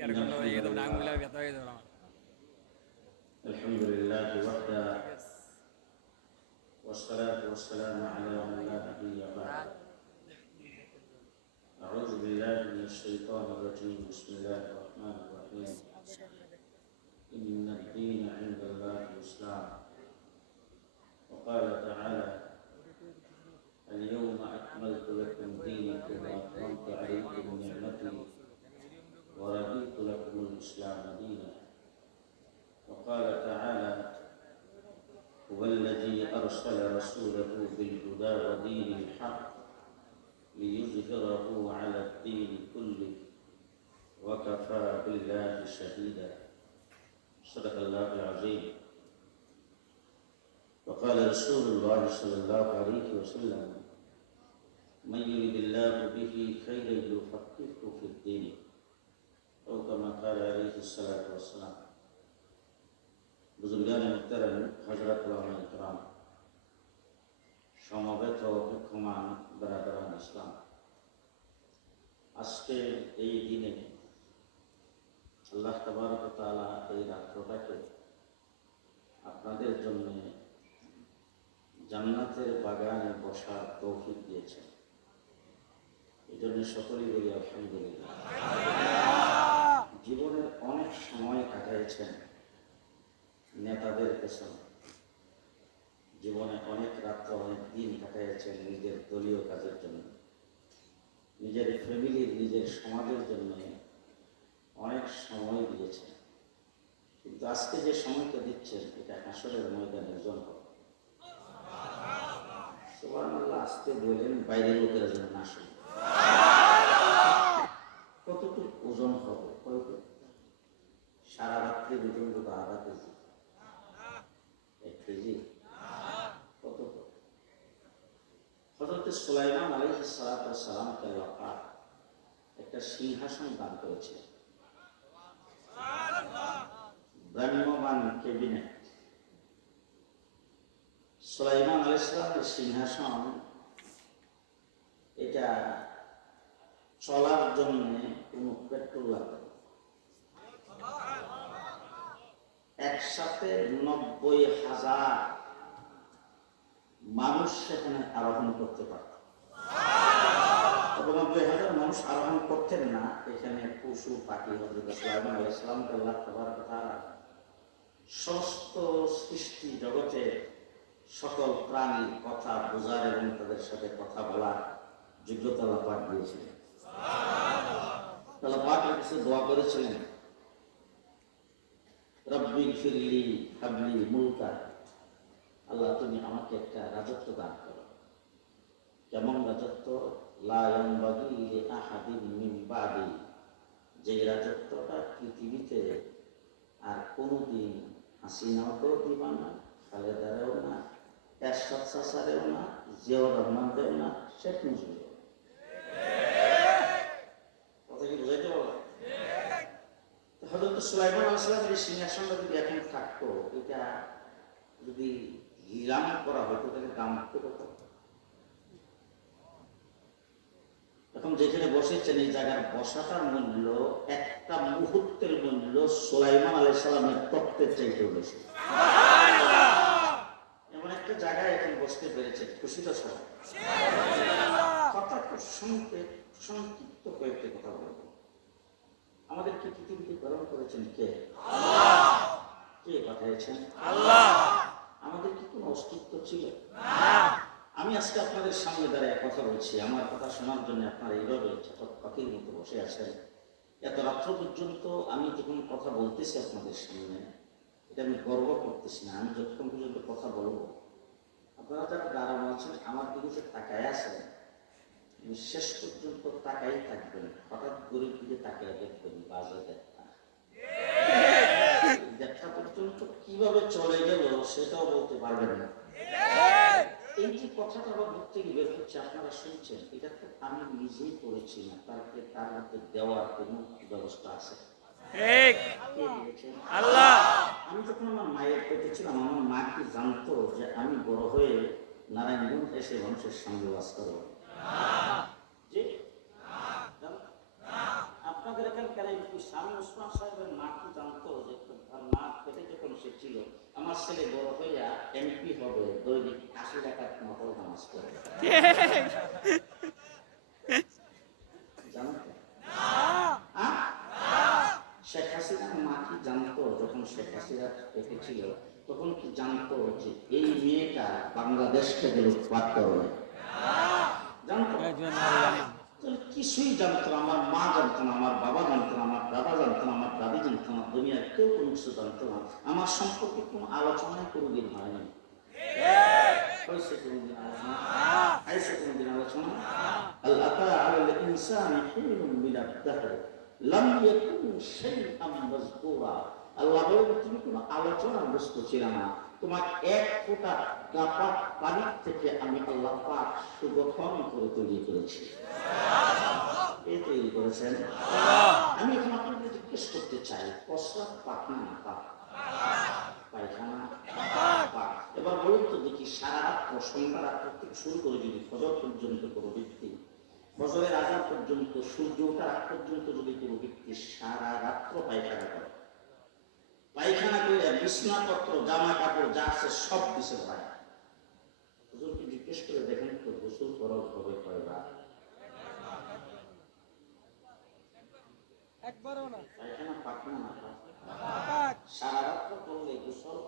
الحمد لله وحده والصلاة والسلام على من لا نبي بعد. أعوذ بالله من الشيطان الرجيم. بسم الله الرحمن الرحيم. إن الدين عند الله الإسلام. وقال تعالى: اليوم أكملت لكم دينكم وأتممت عليكم نعمتي ورضيت لكم الإسلام دينا. وقال تعالى: هو الذي أرسل رسوله بالهدى ودين الحق ليظهره على الدين كله وكفى بالله شهيدا. صدق الله العظيم. وقال رسول الله صلى الله عليه وسلم: من يرد الله به خيرا يفقهه في الدين، أو كما قال عليه الصلاة والسلام. বুজুর্গান মুহতারাম, হযরত উলামায়ে কেরাম, সমবেত মুখ্যমান বারাদারান ইসলাম, আজকে এই দিনে আল্লাহ তাবারক ওয়া তাআলা এই রাত্রটাকে আপনাদের জন্য জান্নাতের বাগানে বসার তৌফিক দিয়েছেন। এই জন্য সকলেই বলি আলহামদুলিল্লাহ। জীবনের অনেক সময় কাটিয়েছেন নেতাদের পেছনে, জীবনে অনেক রাত্র অনেক দিন কাটিয়েছেন নিজের দলীয় কাজের জন্য, নিজের ফ্যামিলির নিজের সমাজের জন্য অনেক সময় দিয়েছেন। কিন্তু আজকে যে সময়টা দিচ্ছেন এটা হাসরের ময়দানের জন্য। সুবহানাল্লাহ, আজকে বলেন বাইরের লোকেরা যেন না শুনে। কতটুকু ওজন হবে? সারা রাত্রি ওজন তো আধা কেজি, 1 কেজি, কত? হযরত সুলাইমান আলাইহিস সালাতু ওয়াস সালামকে আল্লাহ পাক একটা সিংহাসন দান করেছিলেন, ব্রহ্মবান ক্যাবিনেট। সুলাইমান আলাইহিস সালামের সিংহাসন এটা চলার জন্য কোনো পেট্রোল লাগবে না। একসাথে 90,000 মানুষ সেখানে আরোহণ করতে পারত। 90,000 মানুষ আরোহণ করতেন না। এখানে পশু পাখি, হযরত সুলাইমান আলাইহিস সালামকে আল্লাহ তাবারক ওয়া তাআলা সমস্ত সৃষ্টি জগতে সকল প্রাণীর কথা বোঝার এবং তাদের সাথে কথা বলার যোগ্যতা আল্লাহ পাক দিয়েছিলেন। আল্লাহ পাকের কাছে দোয়া করেছিলেন, রব্বি ফিরলি হাবলি মুলকা, আল্লাহ তুমি আমাকে একটা রাজত্ব দান করো। কেমন রাজত্ব? লা ইয়ানবাগি লিআহাদিন মিন বাদি, যে রাজত্বটা পৃথিবীতে আর কোনোদিন হাসিনাকেও দিবা না, খালেদারেও না, এরশাদ চাচারেও না, জিয়াউর রহমানদেরও না, শেখ মুজিবেরও। কথা কি বুঝাইতে পারলাম? হযরত সুলাইমান আলাইহিস সালামের এই সিংহাসনটা যদি এখন থাকতো, এটা যদি নিলাম করা হতো তাহলে দাম কত? এখন যেখানে বসেছেন এই জায়গার বসাটার মূল্য, একটা মুহূর্তের মূল্য সুলাইমান আলাইহিস সালামের তত্ত্বের চাইতেও বেশি। এমন একটা জায়গায় এখন বসতে পেরেছে, খুশি তো সবাই? কথা খুব সংক্ষিপ্ত কয়েকটি কথা বলবো। আমাদেরকে পৃথিবীতে প্রেরণ করেছেন কে? আল্লাহ। কে পাঠিয়েছেন? আল্লাহ। আমাদের কি কোনো অস্তিত্ব ছিল? না। আমি আজকে আপনাদের সামনে দাঁড়িয়ে কথা বলছি, আমার কথা শোনার জন্য আপনারা এইভাবে চাতক পাখির মতো বসে আছেন। এত রাত্র পর্যন্ত আমি যখন কথা বলতেছি আপনাদের সামনে, এটা আমি গর্ব করতেছি না। আমি যতক্ষণ পর্যন্ত কথা বলবো, আপনারা যারা দাঁড়ানো আছেন আমার দিকে যে তাকায় আছেন, শেষ পর্যন্ত তাকাই থাকবেন। হঠাৎ গরিব দিকে তাকিয়ে দেখবেন, বাজে দেখা পর্যন্ত কিভাবে চলে গেল সেটাও বলতে পারবেন না। এই যে কথাটা আমার মুখ থেকে বের হচ্ছে আপনারা শুনছেন, এটা তো আমি নিজেই করেছি না, তারপরে তার মধ্যে দেওয়ার কোনো ব্যবস্থা আছে? আল্লাহ। আমি যখন আমার মায়ের পেটে ছিলাম, আমার মা কি জানতো যে আমি বড় হয়ে নারায়ণগঞ্জ এসে মানুষের সঙ্গে বাস করবো? আপনাদের এখানে কেন শামীম ওসমান সাহেবের মা কি জানতো যে তার মা পেটে যখন সে ছিল আমার ছেলে বড় হইয়া এমপি হবে, দৈনিক 80 রাকাত নফল নামাজ পড়বে? জানতো? শেখ হাসিনার মা কি জানতো যখন শেখ হাসিনা পেটে ছিল তখন কি জানতো যে এই মেয়েটা বাংলাদেশকে লুটপাট করবে? জানতো? কিছুই জানতো না। আমার মা জানতো না, আমার বাবা জানতো না, আমার দাদা জানতো না, আমার দাদি জানতো না, দুনিয়ার কেউ কোনো কিছু জানতো না। আমার সম্পর্কে কোনো আলোচনাই কোনোদিন হয়নি। হয়েছে কোনোদিন আলোচনা? হয়েছে কোনোদিন আলোচনা? আল্লাহ তাআলা আলাল ইনসানি হিনুম মিনাদ দাহর লাম ইয়াকুন শাইআন মাযকুরা। আল্লাহ বলেন তুমি কোনো আলোচনার বস্তু ছিল না, তোমার এক ফোঁটা কাপা পানি থেকে আমি আল্লাহ পাক সুগঠন করে তৈরি করেছি। কে তৈরি করেছেন? আমি এখন আপনাকে জিজ্ঞেস করতে চাই, প্রস্রাব পাক না পাক? পায়খানা পাক। এবার বলুন তো দেখি, সারা রাত্র সন্ধ্যা রাত্র থেকে শুরু করে যদি ফজর পর্যন্ত কোনো ব্যক্তি, ফজরের আজান পর্যন্ত, সূর্য ওঠার আগ পর্যন্ত যদি কোনো ব্যক্তি সারা রাত্র পায়খানা করে, পায়খানা করে বিছনাপত্র জামা কাপড় যা আছে সব কিছু হয়, হুজুরকে জিজ্ঞেস করে দেখেন তো গোসল ফরজ হবে কয়বার? একবারও না। পায়খানা পাক না না পাক? সারা রাত্র করলে গোসল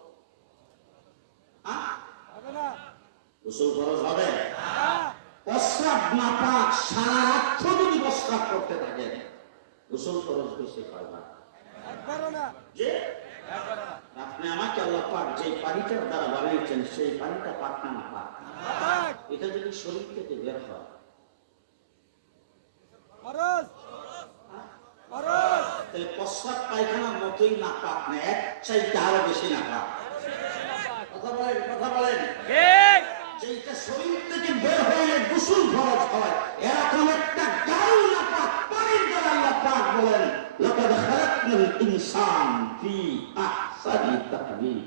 হবে না? গোসল ফরজ হবে? প্রস্রাব না পাক সারা রাত্র যদি প্রস্রাব করতে থাকেন গোসল ফরজ হয়েছে কয়বার? একবারও না। যে আপনি আমাকে আল্লাহ পাক যে পানিটার দ্বারা বানিয়েছেন সেই পানিটা পাক না না পাক? এটা যদি শরীর থেকে বের হয় তাহলে প্রস্রাব পায়খানার মতোই না পাক না, এক চাইতে আরো বেশি না পাক? কথা বলেন, কথা বলেন। যেটা শরীর থেকে বের হইলে গোসল ফরজ হয়, এরকম একটা গাল না পাক পানির দ্বারা আল্লাহ পাক বলেন লাকাদ খালাকনাল ইনসান ফি আহসানি তাকবীর।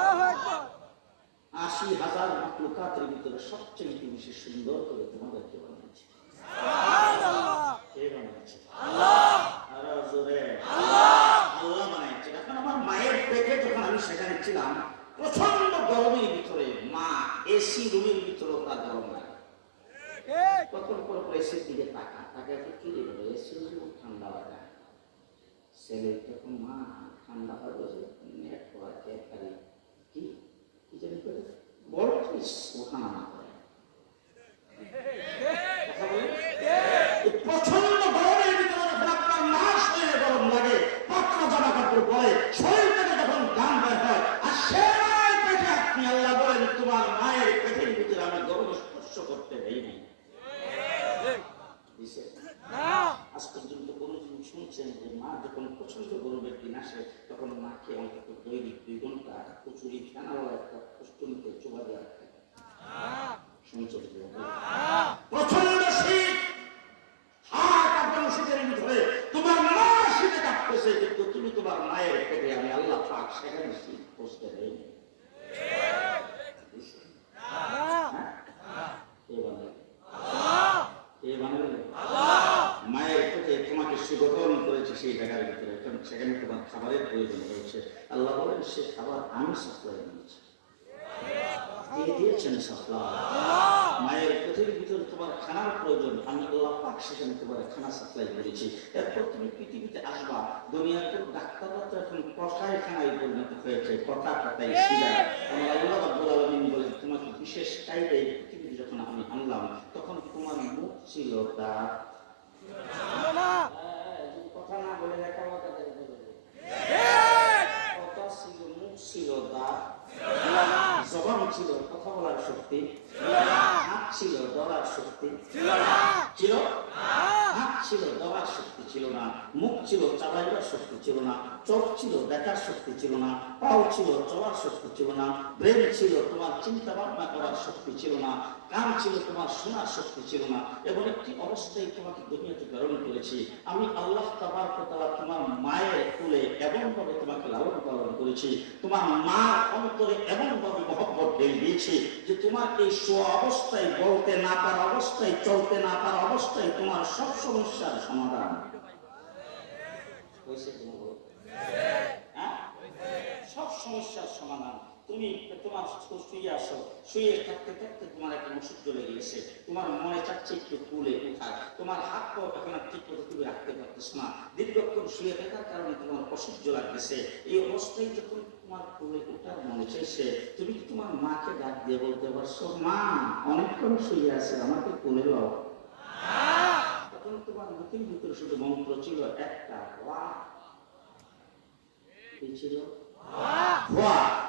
আল্লাহু আকবার। ৮০,০০০ মাখলুকাতের ভিতরে সবচেয়ে বেশি সুন্দর করে তোমাদেরকে বানিয়েছে। সুবহানাল্লাহ। কে বানিয়েছে? আল্লাহ। আরো জোরে আল্লাহ। আল্লাহ বানিয়েছে। এখন আমার মায়ের পেটে যখন আমি সেখানে ছিলাম, প্রচন্ড গরমের ভিতরে মা এসি রুমের ভিতরে তার গরম লাগে, তখন পরে এসির দিকে তাকায় কি রে এসি রুম ঠান্ডা লাগে, ছেলে তখন মা ঠান্ডা হয়ে গেছে নেট পড়াতে খালি কি কি জানি করে বড় ওখানে না করে কথা বলে প্রচন্ড গরমের ভিতরে যখন আপনার মা শরীরে গরম লাগে, পাতলা জামা কাপড় পরে শরীর থেকে যখন গান বের হয়, আর সে মায়ের পেটে আপনি আল্লাহ বলেন তোমার মায়ের পেটের ভিতরে আমি গরম স্পর্শ করতে দেইনি। আজ পর্যন্ত কোনোদিন শুনছেন যে মা যখন প্রচন্ড গরমের দিন আসে তখন মাকে অন্তত দৈনিক ২ ঘন্টা কচুরি ফেনাওয়ালা একটা পুষ্টনিতে চোবা দেওয়া রাখে? শুনছেন? প্রচন্ড শীত, হাত কাঁপানো শীতের ভিতরে তোমার মা শীতে কাঁপতেছে, কিন্তু তুমি তোমার মায়ের পেটে আমি আল্লাহ পাক সেখানে শীত বসতে দেয়নি। মায়ের পেটে তোমাকে সুগঠন করেছে সেই জায়গার ভিতরে, সেখানে তোমার খাবারের প্রয়োজন হয়েছে। আল্লাহ বলেন সে খাবার আমি সাপ্লাই দিয়েছি। দিয়ে দিয়েছেন সাপ্লাই। মায়ের পেটের ভিতরে তোমার খানার প্রয়োজন, আমি আল্লাহ পাক সেখানে তোমার খানা সাপ্লাই করেছি। এরপর তুমি পৃথিবীতে আসবা, দুনিয়ার কোন ডাক্তাররা তো এখন কষায় খানায় পরিণত হয়েছে, কথা কথায় সিধা। আমার আল্লাহ রাব্বুল আলামিন বলেন তোমাকে বিশেষ কায়দায় পৃথিবীতে যখন আমি আনলাম তখন তোমার মুখ ছিল দাঁত, কথা না বলে কথা ছিল, মুখ ছিল দাঁত, জবান ছিল কথা বলার শক্তি, হাত ছিল ধরার শক্তি ছিল, হাত ছিল ধরার শক্তি ছিল না, মুখ ছিল চালাইবার শক্তি ছিল না, চোখ ছিল দেখার শক্তি ছিল না, পাও ছিল চলার শক্তি ছিল না, ব্রেন ছিল তোমার চিন্তা ভাবনা করার শক্তি ছিল না, কান ছিল তোমার শোনার শক্তি ছিল না। এবং একটি অবস্থায় তোমাকে দুনিয়াতে প্রেরণ করেছি আমি আল্লাহ তাবারক ওয়া তাআলা তোমার মায়ের কোলে এমন ভাবে তোমাকে লালন পালন করে করেছি, তোমার মা অন্তরে এমনভাবে মহব্বত ঢেলে দিয়েছি যে তোমার এই শোয়া অবস্থায়, বলতে না পারা অবস্থায়, চলতে না পারা অবস্থায় তোমার সব সমস্যার সমাধান হয়েছে। সব সমস্যার সমাধান। তুমি তোমার শুয়ে আসো, শুয়ে থাকতে থাকতে তোমার একটা ওষুধ চলে গিয়েছে, তোমার মনে চাচ্ছে একটু তুলে উঠার, তোমার হাত পা এখন ঠিক করে তুমি রাখতে পারতেছ না, দীর্ঘক্ষণ শুয়ে থাকার কারণে তোমার অসহ্য লাগতেছে। এই অবস্থায় যখন তোমার তুলে উঠার মনে চাইছে, তুমি কি তোমার মাকে ডাক দিয়ে বলতে পারছো, মা অনেকক্ষণ শুয়ে আছে, আমাকে তুলে দাও? তখন তোমার মুখের ভিতরে শুধু মন্ত্র ছিল একটা, ছিল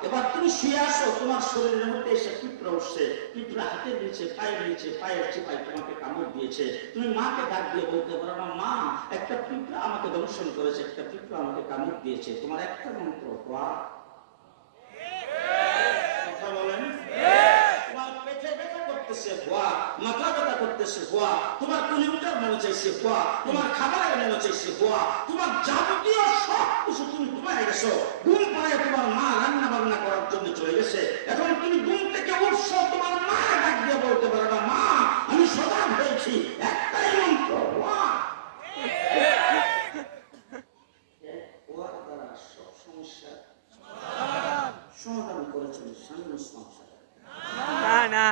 এবার তুমি শুয়ে আসো, তোমার শরীরের মধ্যে এসে পিঁপড়া উঠছে, পিঁপড়া হাতের নিচে, পায়ের নিচে, পায়ের চিপায় তোমাকে কামড় দিয়েছে। তুমি মাকে ডাক দিয়ে বলতে পারো না, মা একটা পিঁপড়া আমাকে দংশন করেছে, একটা পিঁপড়া আমাকে কামড় দিয়েছে। তোমার একটা মন্ত্র, কথা বলেন। তোমার পেটে ব্যথা করতেছে, মাথা ব্যথা করতেছে, তোমার কিলোমিটার মনে চাইছে, তোমার খাবারের মনে চাইছে, তোমার যাবতীয় সব কিছু তুমি ঘুমায় গেছো, ঘুম পাড়ায় তোমার মা রান্না বান্না করার জন্য চলে গেছে। এখন তুমি ঘুম থেকে উঠছো, তোমার মা ডাক দিয়ে বলতে পারো না, মা আমি সজাগ হয়েছি, একটাই মন্ত্র, দ্বারা সব সমস্যা সমাধান করেছেন স্বামী সংসার। না না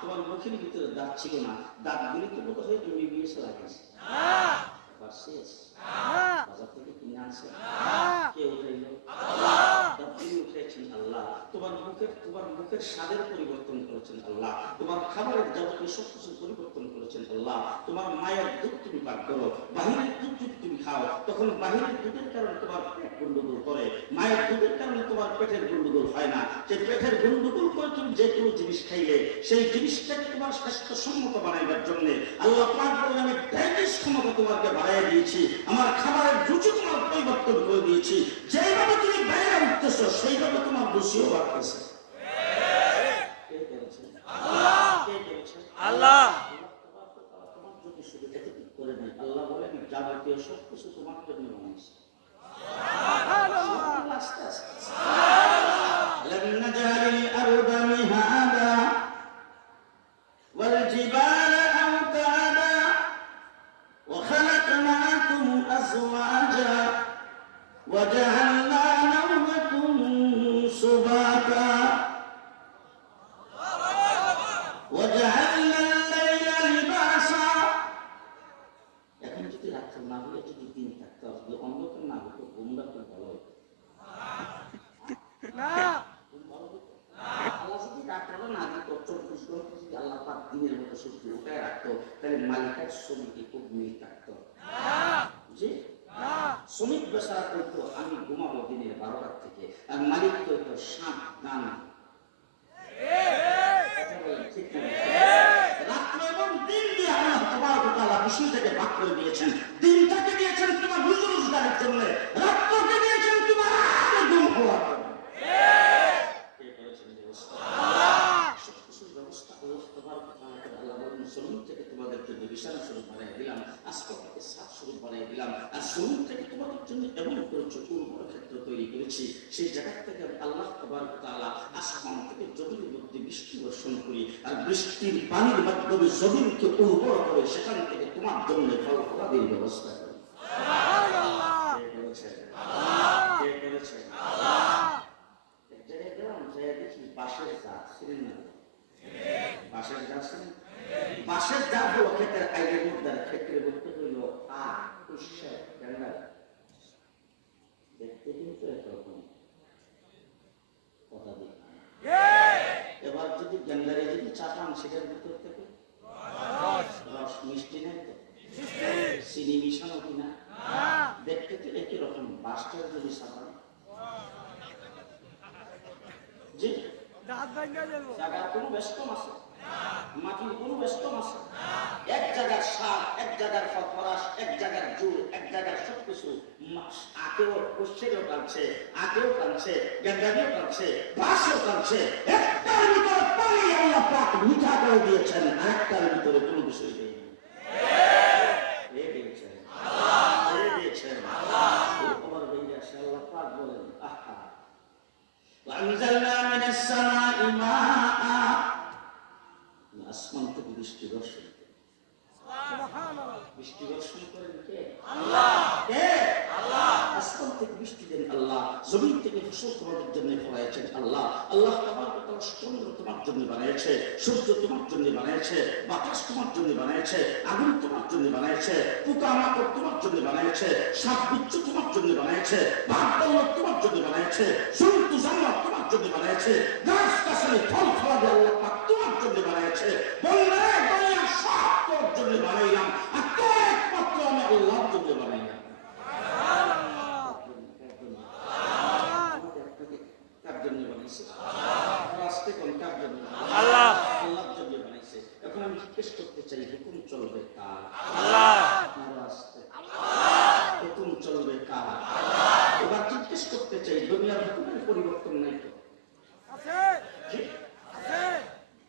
তোমার মুখের ভিতরে দাঁত ছিল না, দাঁতগুলি তো বোধ হয় তুমি বিয়েছে লাগিয়েছে, শেষ বাজার থেকে কিনে আনছে, কে উঠাইল? উঠেছেন আল্লাহ। তোমার মুখের স্বাদের পরিবর্তন করেছেন আল্লাহ, তোমার খাবারের যাবতীয় সব কিছু পরিবর্তন করেছেন আল্লাহ। তোমার মায়ের দুধ তুমি পান করো, বাহিরের দুধ যদি তুমি খাও, তখন বাহিরের দুধের কারণে তোমার পেট গন্ডগোল করে, মায়ের দুধের কারণে তোমার পেটের গন্ডগোল হয় না। যে পেটের গন্ডগোল করে তুমি যে কোনো জিনিস খাইলে, সেই জিনিসটাকে তোমার স্বাস্থ্যসম্মত বানাইবার জন্য আল্লাহ পাক বলেন, আমি ডায়াবেটিস ক্ষমতা তোমাকে বাড়াই দিয়েছি, আমার খাবারের রুচি তোমার পরিবর্তন করে দিয়েছি। যেভাবে তুমি বাইরে উঠতেছো, সেইভাবে তোমার রুচিও বাড়তেছে। আল্লাহ। তোমার যদি শুধু এতটুকু করে নেই, আল্লাহ বলেন যাবতীয় সব কিছু তোমার জন্য বানিয়েছে। আস্তে আস্তে لم نجعل الأرض مهادا والجبال أوتادا وخلقناكم أزواجا وجعلنا نومكم سباتا وجعلنا الليل لباسا। এখন যদি রাত্র না হলে, যদি দিন থাকতো, যদি অন্ধকার না হতো, ঘুমটা খুব ভালো হতো। আল্লাহ যদি রাত্রটা না দিত, 24 ঘন্টা যদি আল্লাহ পাক দিনের মতো সূর্য উঠায় রাখতো, তাহলে মালিকের শ্রমিকে খুব মিল থাকতো। জি, শ্রমিক বেচারা করতো আমি ঘুমাবো দিনের 12টার থেকে, আর মালিক করতো সাবধান। রাত্র এবং দিন দিয়ে আল্লাহ তাবারক ওয়া তাআলা বিষয়টাকে ভাগ করে দিয়েছেন। দিনটাকে দিয়েছেন তোমার রোজগারের জন্য, রাত্রকে দিয়েছেন তোমার ঘুম হওয়ার জন্য। সবকিছুর ব্যবস্থা আল্লাহ তাবারক ওয়া তাআলা বলেন, জমিন থেকে তোমাদের জন্য বিছানা স্বরূপ বানিয়ে দিলাম, আসমানকে ছাদ স্বরূপ বানিয়ে দিলাম, আর জমিন থেকে তোমাদের জন্য এমন করেছি উর্বর ক্ষেত্র তৈরি করেছি। সেই জায়গা থেকে আল্লাহ তাবারক ওয়া তাআলা আসমান থেকে জমিনের মধ্যে বৃষ্টি বর্ষণ করি, আর বৃষ্টির পানির মাধ্যমে জমিনকে উর্বর করে সেখান থেকে তোমার জন্য ফল ফলাদির ব্যবস্থা করি। এক জায়গায় গেলাম, দেখি বাঁশের গাছ, ছিলেন না? বাঁশের গাছ, বাঁশের গাছ হলো ক্ষেতের আইনের মধ্যে, ক্ষেত্রে বলতে হইল দেখতে কিন্তু একরকম কথা দিই। এবার যদি গেন্দারে যদি চাপান, সেটার ভিতর থেকে রস মিষ্টি নাই তো, চিনি মিশানো কিনা, দেখতে তো একই রকম। বাঁশটার যদি চাপান, জি জায়গার কোনো ব্যস্তম আছে, মাটির কোনো ব্যস্তম আছে, এক জায়গার সার, এক জায়গার ফসফরাস, এক জায়গার জোর, এক জায়গার সবকিছু, আখেও কোশ্চেনও টানছে, আখেও টানছে, গেন্দারিও টানছে, বাঁশও টানছে, একটার ভিতরে পানি আল্লাহ পাক মিঠা করে একটাও দিয়েছেন, আরেকটার ভিতরে কোনো বিষয় নেই। দিয়েছেন দিয়েছেন আমার ভাইয়া আল্লাহ পাক বলেন আহা وأنزلنا من السماء ماء আসমান থেকে বৃষ্টি বর্ষণ করেন। বৃষ্টি বর্ষণ করেন কে? আল্লাহ। কে? আল্লাহ। আসমান থেকে বৃষ্টি দেন আল্লাহ, জমিন থেকে ফসল তোমাদের জন্য ফলাইছেন আল্লাহ। আল্লাহ তাবারক ওয়া তাআলা চন্দ্র তোমার জন্য বানিয়েছে, সূর্য তোমার জন্য বানিয়েছে, বাতাস তোমার জন্য বানিয়েছে, আগুন তোমার জন্য বানিয়েছে, পোকামাকড় তোমার জন্য বানিয়েছে, সাপ বিচ্ছু তোমার জন্য বানিয়েছে, বাঘ তোমার জন্য বানিয়েছে, জন্তু জানোয়ার তোমার জন্য বানিয়েছে, গাছ গাছালি ফল ফলাদি আল্লাহ পাক তোমার জন্য বানিয়েছে। বললে দুনিয়া সব তোর জন্য বানাইলাম, আর তোর একমাত্র আমি আল্লাহর জন্য বানাইলাম। কার জন্য বানাইছে? রাস্তে কোন কার জন্য? আল্লাহ। আল্লাহর জন্য বানাইছে। এখন আমি জিজ্ঞেস করতে চাই, হুকুম চলবে কার? আল্লাহ। রাস্তে হুকুম চলবে কার? এবার জিজ্ঞেস করতে চাই, দুনিয়ার হুকুমের পরিবর্তন নাই তো? আছে।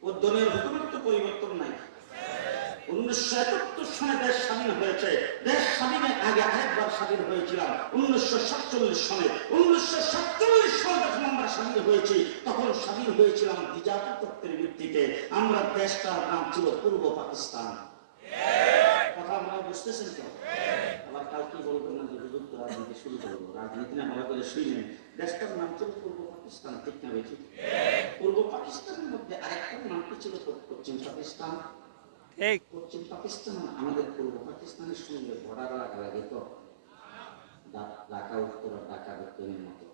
ও দুনিয়ার হুকুমের তো পরিবর্তন নাই। 1971 সালে দেশ স্বাধীন হয়েছে। দেশ স্বাধীনের আগে আরেকবার স্বাধীন হয়েছিলাম 1947 সালে। 1947 সালে যখন আমরা স্বাধীন হয়েছি, তখন স্বাধীন হয়েছিলাম দ্বিজাতি তত্ত্বের ভিত্তিতে। আমরা দেশটার নাম ছিল পূর্ব পাকিস্তান। কথা আপনারা বুঝতেছেন তো? আবার কাল কি বলবেন না যে হুজুর তো রাজনীতি শুরু করবো, রাজনীতি না ভালো করে শুনলেন। দেশটার নাম ছিল পূর্ব পাকিস্তান, ঠিক না বেশি? পূর্ব পাকিস্তানের মধ্যে আরেকটার নাম কি ছিল? পশ্চিম পাকিস্তান। পশ্চিম পাকিস্তান আমাদের পূর্ব পাকিস্তানের সঙ্গে বর্ডার লাগে তো, ঢাকা উত্তর আর ঢাকা দক্ষিণের মতো,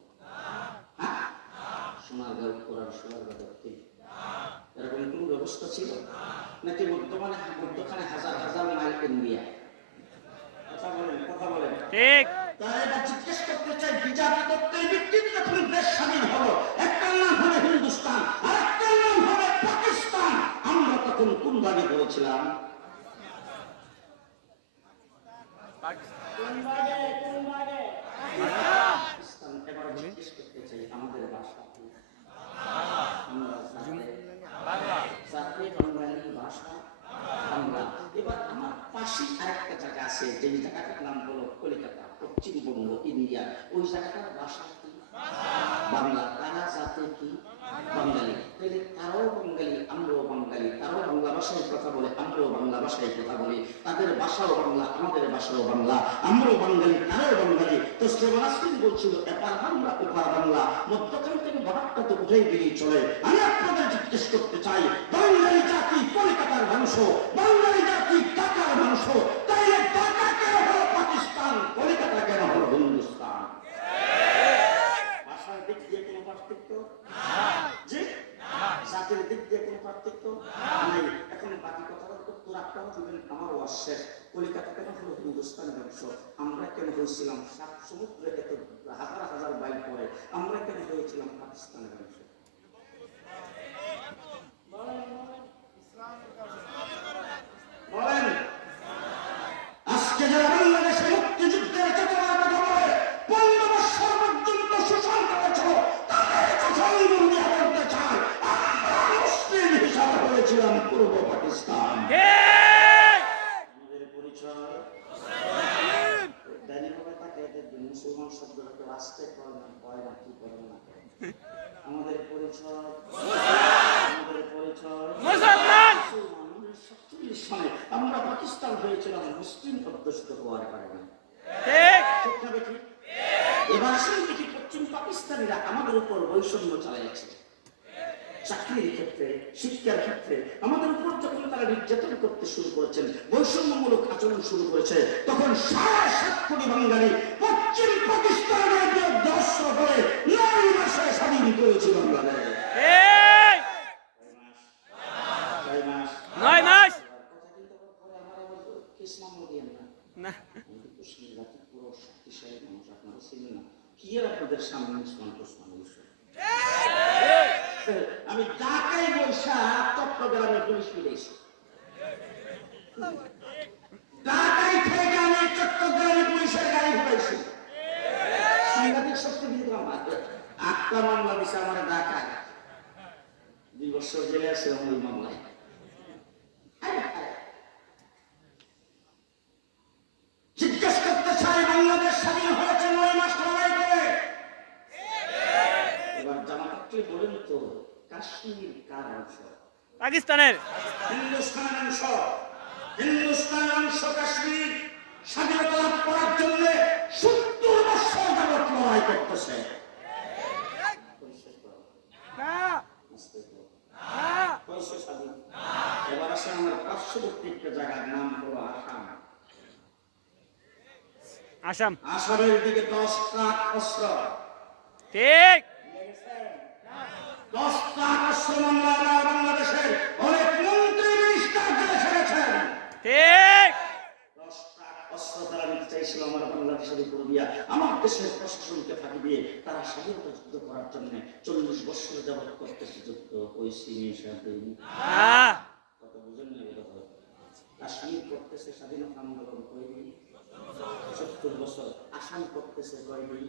সোনারগাঁও উত্তর আর সোনারগাঁও দক্ষিণ, এরকম কোন ব্যবস্থা ছিল নাকি? মধ্যখানে হাজার হাজার মাইল ইন্ডিয়া। কথা বলেন, কথা বলেন। ঠিক। তাই এবার জিজ্ঞেস করতে চাই, দ্বিজাতি তত্ত্বের ভিত্তিতে যখন দেশ স্বাধীন হলো, একটার নাম হবে হিন্দুস্তান আর একটার নাম হবে পাকিস্তান, আমরা তখন কোন ভাগে বলেছিলাম? এবার জিজ্ঞেস করতে চাই, আমাদের ভাষা কি? বাঙালি ভাষা বাংলা। এবার আমার পাশে আরেকটা জায়গা আছে, যে জায়গাটার নাম হলো কলিকাতা, পশ্চিমবঙ্গ, ইন্ডিয়া। ওই জায়গাটার ভাষা কি? বাংলা। তারা জাতে কি? বাঙালি। তাহলে তারাও বাঙালি, আমরাও বাঙালি। তারাও বাংলা ভাষায় কথা বলে, আমরাও বাংলা ভাষায় কথা বলি। তাদের ভাষাও বাংলা, আমাদের ভাষাও বাংলা। আমরাও বাঙালি, তারাও বাঙালি। তো শ্রীবানাস্তিন বলছিল, এপার বাংলা ওপার বাংলা, মধ্যখান থেকে বরাকটা তো উঠেই বেরিয়ে চলে। আমি আপনাদের জিজ্ঞেস করতে চাই, বাঙালি জাতি কলকাতার মানুষ, বাঙালি জাতি ঢাকার মানুষ, তাইলে ঢাকা কেন হলো পাকিস্তান, কলকাতা কেন হলো হিন্দুস্তান? ভাষার দিক দিয়ে কোনো পার্থক্য? জি। জাতির দিক দিয়ে কোনো পার্থক্য নাই। এখন বাকি কথাটা তো তোর আপনারা দিবেন, আমারও শেষ। কলিকাতা কেন হলো হিন্দুস্তানের অংশ? আমরা কেন হয়েছিলাম সাত সমুদ্রে এত হাজার হাজার বাইল পরে? আমরা কেন হয়েছিলাম পাকিস্তানের অংশ? বলেন। আজকে যারা বাংলাদেশে মুক্তিযুদ্ধের চেতনার কথা বলে 15 বছর পর্যন্ত শোষণ করেছ, তাদের প্রসঙ্গে বলতে চায়, আমরা মুসলিম হিসাবে হয়েছিলাম পূর্ব পাকিস্তান। আমাদের পরিচয় মুসলমান শব্দটাকে আসতে করে না, ভয় না, কি করে না। আমাদের পরিচয়, আমাদের পরিচয় মুসলমান। 1947 সালে আমরা পাকিস্তান হয়েছিলাম মুসলিম অধ্যুষিত হওয়ার কারণে। ঠিক না বেঠিক? এবার আসলে দেখি পশ্চিম পাকিস্তানিরা আমাদের উপর বৈষম্য চালাইছে। চাকরির ক্ষেত্রে, শিক্ষার ক্ষেত্রে আমাদের উপর যখন তারা নির্যাতন করতে শুরু করেছেন, বৈষম্যমূলক আচরণ শুরু করেছে, তখন 7.5 কোটি বাঙালি পশ্চিম পাকিস্তানের দর্শ করে 9 মাসে স্বাধীন করেছে বাংলাদেশ। 9 মাস। আমি ঢাকায় বৈশা চট্টগ্রামের পুলিশ ফিরেছি। ঢাকায় থেকে আমি চট্টগ্রামে পুলিশের গাড়ি ঘুরাইছি। সাংঘাতিক শক্তি কিন্তু আমার 8টা মামলা দিছে আমার ঢাকায়। 2 বছর জেলে আসছিলাম ওই মামলায়। পাকিস্তানের হিন্দুস্তানের অংশ, হিন্দুস্তানের অংশ কাশ্মীর স্বাধীনতা লাভ করার জন্য 70 বছর যাবৎ লড়াই করতেছে। এবার আসে আমার পার্শ্ববর্তী একটা জায়গার নাম হলো আসাম। আসাম আসামের দিকে 10 ট্রাক অস্ত্র, ঠিক 10 ট্রাক অস্ত্র মামলা আমার বাংলাদেশের অনেক মন্ত্রী মিনিস্টার জেলে ছেড়েছেন। ঠিক 10 ট্রাক অস্ত্র তারা নিতে চাইছিল আমার বাংলাদেশের উপর দিয়া, আমার দেশের প্রশাসনকে ফাঁকি দিয়ে তারা স্বাধীনতা যুদ্ধ করার জন্য 40 বছর যাবৎ করতেছে যুদ্ধ। ওই সিনের সাথে কত বুঝেন না এটা হয়। কাশ্মীর করতেছে স্বাধীনতা আন্দোলন কয়দিন, 70 বছর। আসাম করতেছে কয়দিন।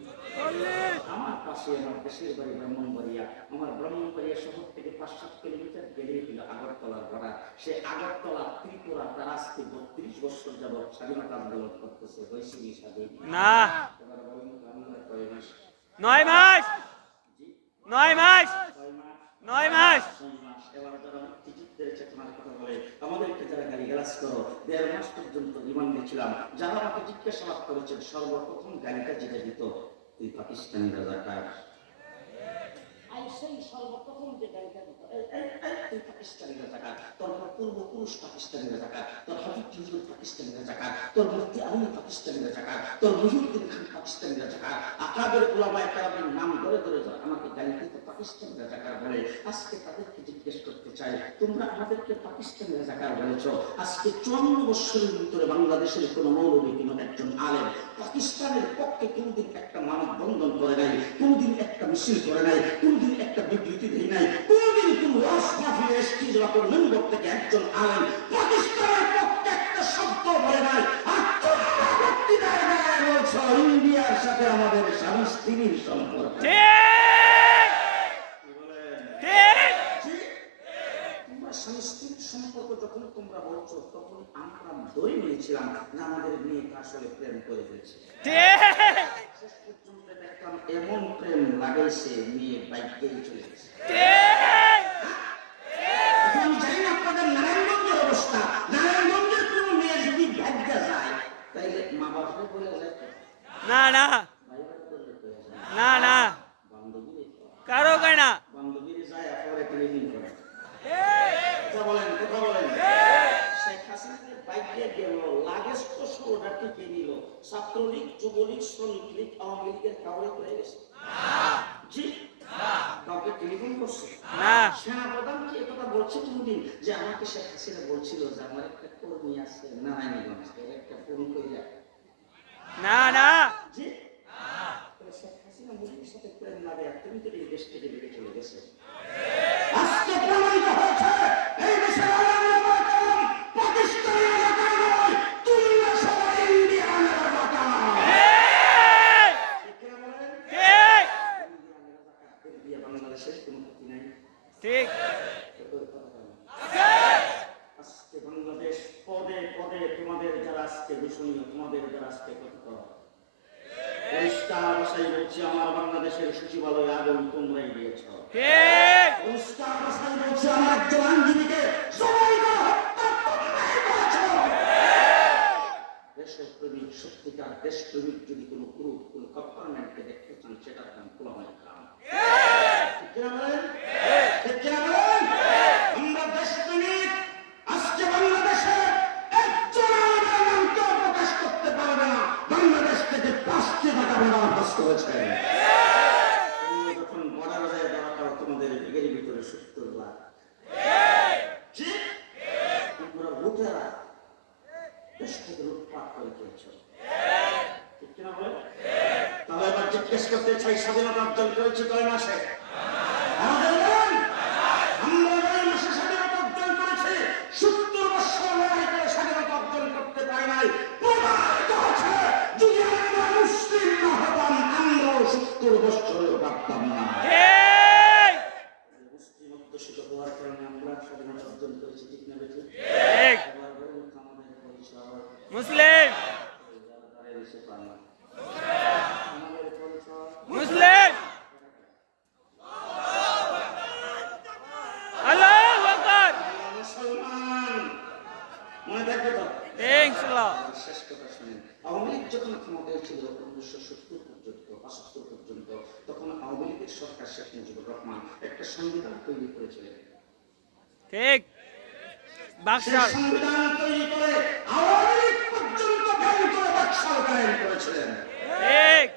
আমার পাশে আমার দেশের বাড়ি ব্রাহ্মণবাড়িয়া, আমার ব্রাহ্মণবাড়িয়া শহর থেকে 5-7 কিলোমিটার গেলেই ছিল আগরতলার বর্ডার। সে আগরতলা ত্রিপুরা তার আজকে 32 বছর যাবৎ স্বাধীনতা আন্দোলন করতেছে। হয়েছে কি স্বাধীন? না এবার বলুন তো আমরা কয় মাস? 9 মাস 9 মাস 9 মাস। এবার যারা মুক্তিযুদ্ধের চেতনার কথা বলে, আমাদেরকে যারা গালিগালাজ করো, 1.5 মাস পর্যন্ত রিমান্ডে ছিলাম। যারা আমাকে জিজ্ঞাসাবাদ করেছেন, সর্বপ্রথম গালিটা যেটা দিত, তুই পাকিস্তানি রাজাকার। সেই সর্বপ্রথম যে গালিটা দিত, তুই পাকিস্তানি রাজাকার, তোর পূর্বপুরুষ পাকিস্তানি রাজাকার, তোর হাবিব হুজুর পাকিস্তানি রাজাকার, তোর মুফতি আলী পাকিস্তানি রাজাকার, তোর মুহিউদ্দিন খান পাকিস্তানি রাজাকার। আকাবের উলামায়ে কেরামের নাম ধরে ধরে আমাকে গালি দিত পাকিস্তানি রাজাকার বলে। আজকে তাদেরকে জিজ্ঞেস করতে চাই, তোমরা আমাদেরকে পাকিস্তানি রাজাকার বলেছো, আজকে 54 বছরের ভিতরে বাংলাদেশের কোন মৌলবী, কোন একজন আলেম পাকিস্তানের পক্ষে কোনদিন একটা মানববন্ধন করে নাই, কোনদিন একটা মিছিল করে নাই, কোনদিন একটা বিবৃতি দেয় নাই, কোনদিন কোন ওয়াজ মাহফিল এসেছি যখন মেম্বর থেকে একজন আলেম পাকিস্তানের পক্ষে একটা শব্দ বলে নাই। আর তোমরা বক্তৃতায় দাঁড়ায় বলছো ইন্ডিয়ার সাথে আমাদের স্বামী স্ত্রীর সম্পর্ক। সম্পর্ক যখন তোমরা বলছো, তখন আমরা ধরে নিয়েছিলাম যে আমাদের মেয়েকে আসলে প্রেম করে ফেলছে। শেষ পর্যন্ত দেখলাম এমন প্রেম লাগাইছে, মেয়ে বাইকেই চলে গেছে। আমি জানি না আপনাদের নারায়ণগঞ্জের অবস্থা। নারায়ণগঞ্জের কোন মেয়ে যদি ভাগ্যা যায়, তাইলে মা বাবা বলে যায় না না না না, বান্ধবী কারো কয় না, বান্ধবীর যায় একেবারে টেলিভিশন করে। কথা বলেন, কথা বলেন। শেখ হাসিনার বাইক দিয়ে গেল, লাগেজ তো 16টা টিকে নিল। ছাত্রলীগ, যুবলীগ, শ্রমিক লীগ, আওয়ামী লীগের কাউরে করে গেছে? জি, কাউকে টেলিফোন করছে না। সেনাপ্রধান কি একথা বলছে কোনদিন যে আমাকে শেখ হাসিনা বলছিল যে আমার একটা কর্মী আছে নারায়ণগঞ্জ, একটা ফোন করে না না, জি শেখ হাসিনা মুখের সাথে প্রেম লাগে, তুমি তো এই দেশ থেকে বেরিয়ে চলে গেছে। আজকে প্রমাণিত হয়েছে এই দেশের পাকিস্তানের এলাকায় নয়, তোমরা সবাই ইন্ডিয়ানের এলাকা। বাংলাদেশের কোনো ক্ষতি নাই। ঠিক আজকে বাংলাদেশ পদে পদে তোমাদের যারা আজকে দূষণীয়, তোমাদের যারা আজকে কথিত, পরিষ্কার ভাষায় বলছি, আমার বাংলাদেশের সচিবালয়ে আগুন তোমরাই দিয়েছ। পরিষ্কার ভাষায় বলছি, আমার একজন আইনজীবীকে দেশপ্রেমিক, সত্যিকার দেশপ্রেমিক যদি কোনো গ্রুপ, কোনো গভর্নমেন্টকে দেখতে চান, সেটার নাম খোলামায় খাম। আমরা দেশপ্রেমিক। আজকে বাংলাদেশে একজন আমাদের নামকে প্রকাশ করতে পারবে না। বাংলাদেশ থেকে 5টি টাকা বর্ডার পাস করেছে। যখন বর্ডার যায় দাঁড়াও, তোমাদের ব্যাগের ভিতরে 70 লাখ। তোমরা লুটেরা দেশ থেকে লুটপাট করে চলছে, ঠিক কিনা বলে? তাহলে এবার জিজ্ঞেস করতে চাই, স্বাধীনতা অর্জন করেছে কয় মাসে? আমাদের আমরা 9 মাসে স্বাধীনতা অর্জন করেছি। 70 বছর লড়াই করে স্বাধীনতা অর্জন করতে পারি নাই। প্রমাণিত হচ্ছে যদি আমরা মুসলিম না হতাম, আমরাও 70 বছরেও পারতাম না। মুসলিম অধ্যুষিত হওয়ার কারণে আমরা স্বাধীনতা অর্জন করেছি, ঠিক না বেঠিক? আমাদের পরিচয় মুসলিম। আমাদের পরিচয় মুসলিম। 75 পর্যন্ত, তখন আওয়ামী লীগের সরকার শেখ মুজিবুর রহমান একটা সংবিধান তৈরি করেছিলেন। ঠিক সেই বাকশাল সংবিধান তৈরি করে আওয়ামী লীগ পর্যন্ত ব্যান করে বাকশাল কায়েম করেছিলেন। ঠিক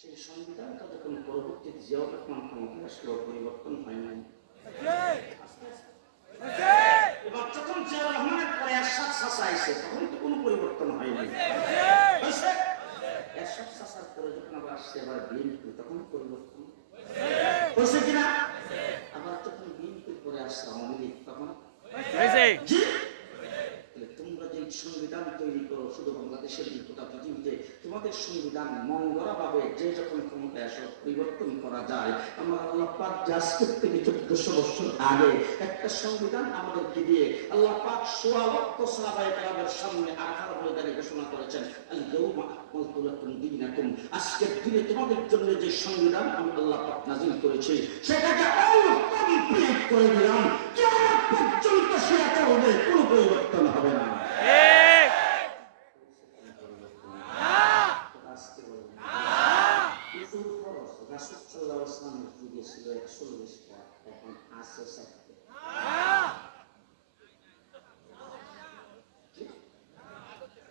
সেই সংবিধানটা যখন পরবর্তীতে জিয়াউর রহমান ক্ষমতায় আসলো, পরিবর্তন হয় নাই। এবার যখন জিয়াউর রহমানের পরে এরশাদ চাচা আইছে, তখন তো কোনো পরিবর্তন হয় নাই। হয়েছে? এরশাদ চাচার পরে যখন আবার আসছে এবার বিএনপি, তখন পরিবর্তন হয়েছে কিনা? আবার যখন বিএনপির পরে আসছে আওয়ামী লীগ, তখন হয়েছে জি। তাহলে তোমরা যে সংবিধান তৈরি করো শুধু বাংলাদেশের গোটা পৃথিবীতে, তোমাদের সংবিধান মন গড়া ভাবে যে যখন ক্ষমতায় আসো পরিবর্তন করা যায়। আমার আল্লাহ পাক আজকের থেকে 1400 বছর আগে একটা সংবিধান আমাদেরকে দিয়ে আল্লাহ পাক 16 লক্ষ সাহাবায়ে কেরামের সামনে আরাফার ময়দানে ঘোষণা করেছেন, আল ইয়াউমা আকমালতু লাকুম দীনাকুম। আজকের দিনে তোমাদের জন্য যে সংবিধান আমি আল্লাহ পাক নাযিল করেছি, সেটাকে অল কমপ্লিট করে দিলাম। কিয়ামত পর্যন্ত সেটা চলবে, কোনো পরিবর্তন হবে না। ঠিক আজকে বলবেন ইসুর খরচ রাসূল সাল্লাল্লাহু আলাইহি ওয়াসাল্লামের যুগে ছিল 41টা, এখন আছে 4টা।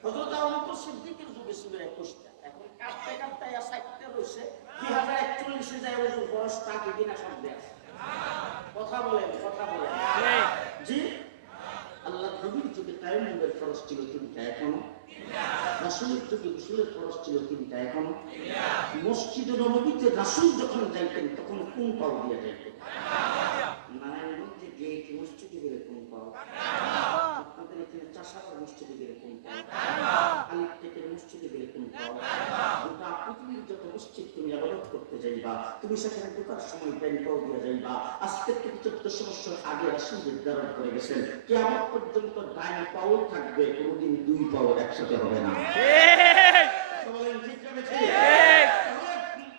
হযরত আবু বকর সিদ্দিকের যুগে ছিল 21টা, এখন কাটতে কাটতে 4টা রয়েছে। 2041 যায় ওজুর খরচ টাকা কিনা শব্দ আছে। কথা বলেন, কথা বলেন। জি। আল্লাহ নবীর যুগে তায়াম্মুমের খরচ ছিল 3টা, এখনো। রাসূলের যুগে গোসলের খরচ ছিল 3টা, এখনো। মসজিদে নববীতে রাসূল যখন যাইতেন তখন কোন পাও দিয়ে যাইতেন? নারায়ণগঞ্জে গেট মসজিদে গেলে কোন পাও? আপনাদের এখানে চাষাবাদ মসজিদে গেলে কোন পাও? আলিপটেকের মসজিদে গেলে কোন পাও? গোটা পৃথিবীর যত মসজিদ তুমি ইবাদত করতে যাইবা, তুমি সেখানে ঢোকার সময় ডান পাও দিয়ে যাইবা। আজকের থেকে 1400 বছর আগে রাসূল নির্ধারণ করে গেছেন, কিয়ামত পর্যন্ত ডান পাও থাকবে, কোনোদিন 2 পাও একসাথে হবে না। বলেন ঠিক না বেঠিক?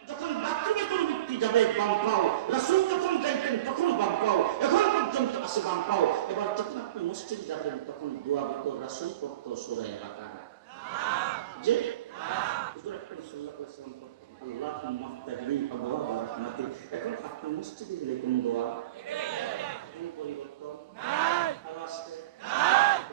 যখন বাথরুমে কোনো ব্যক্তি যাবে বাম পাও, রাসূল যখন যাইতেন তখন বাম পাও, এখন পর্যন্ত আছে বাম পাও। এবার যখন আপনি মসজিদ যাবেন তখন দোয়া বলতো রাসূল পড়তো সূরা বাকারা। যে হুজুর আকরাম সাল্লাল্লাহু আলাইহি ওয়াসাল্লাম পড়তেন আল্লাহুম্মা ফতাহলি আবওয়াব রাহমাতিক। এখন আপনি মসজিদে গেলে কোন দোয়া? কোন পরিবর্তন? আর আজকে